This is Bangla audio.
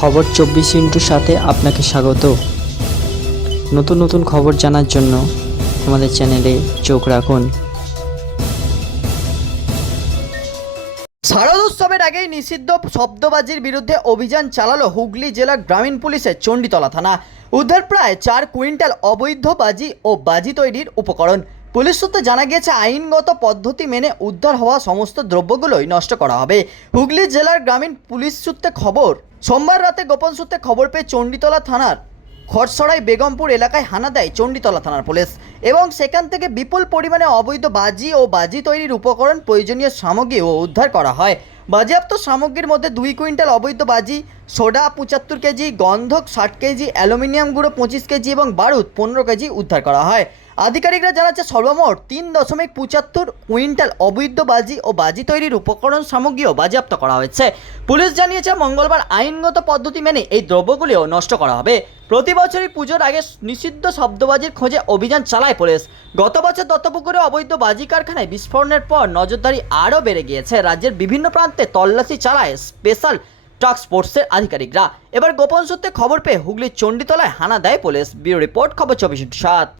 খবর চব্বিশ ইন্টুর সাথে আপনাকে স্বাগত। নতুন নতুন খবর জানার জন্য আমাদের চ্যানেলে চোখ রাখুন। শারদোৎসবের আগেই নিষিদ্ধ শব্দবাজির বিরুদ্ধে অভিযান চালালো হুগলি জেলার গ্রামীণ পুলিশের চণ্ডীতলা থানা। উদ্ধার প্রায় চার কুইন্টাল অবৈধ বাজি ও বাজি তৈরির উপকরণ। পুলিশ সূত্রে জানা গিয়েছে, আইনগত পদ্ধতি মেনে উদ্ধার হওয়া সমস্ত দ্রব্যগুলোই নষ্ট করা হবে। হুগলি জেলার গ্রামীণ পুলিশ সূত্রে খবর, সোমবার রাতে গোপন সূত্রে খবর পেয়ে চণ্ডীতলা থানার খরসড়াই বেগমপুর এলাকায় হানা দেয় চণ্ডীতলা থানার পুলিশ এবং সেখান থেকে বিপুল পরিমাণে অবৈধ বাজি ও বাজি তৈরির উপকরণ, প্রয়োজনীয় সামগ্রীও উদ্ধার করা হয়। বাজেয়াপ্ত সামগ্রীর মধ্যে দুই কুইন্টাল অবৈধ বাজি, সোডা পঁচাত্তর কেজি, গন্ধক ষাট কেজি, অ্যালুমিনিয়াম গুঁড়ো পঁচিশ কেজি এবং বারুদ পনেরো কেজি উদ্ধার করা হয়। আধিকারিকরা জানাচ্ছে, সর্বমোট তিন দশমিক পঁচাত্তর কুইন্টাল অবৈধ বাজি ও বাজি তৈরির উপকরণ সামগ্রীও বাজেয়াপ্ত করা হয়েছে। পুলিশ জানিয়েছে, মঙ্গলবার আইনগত পদ্ধতি মেনে এই দ্রব্যগুলিও নষ্ট করা হবে। প্রতি বছরই পুজোর আগে নিষিদ্ধ শব্দবাজির খোঁজে অভিযান চালায় পুলিশ। গত বছর দত্তপুকুরে অবৈধ বাজি কারখানায় বিস্ফোরণের পর নজরদারি আরও বেড়ে গিয়েছে। রাজ্যের বিভিন্ন প্রান্তে তল্লাশি চালায় স্পেশাল টাস্ক ফোর্সের আধিকারিকরা। এবার গোপন সূত্রে খবর পেয়ে হুগলির চণ্ডীতলায় হানা দেয় পুলিশ। ব্যুরো রিপোর্ট, খবর চব্বিশ সাত।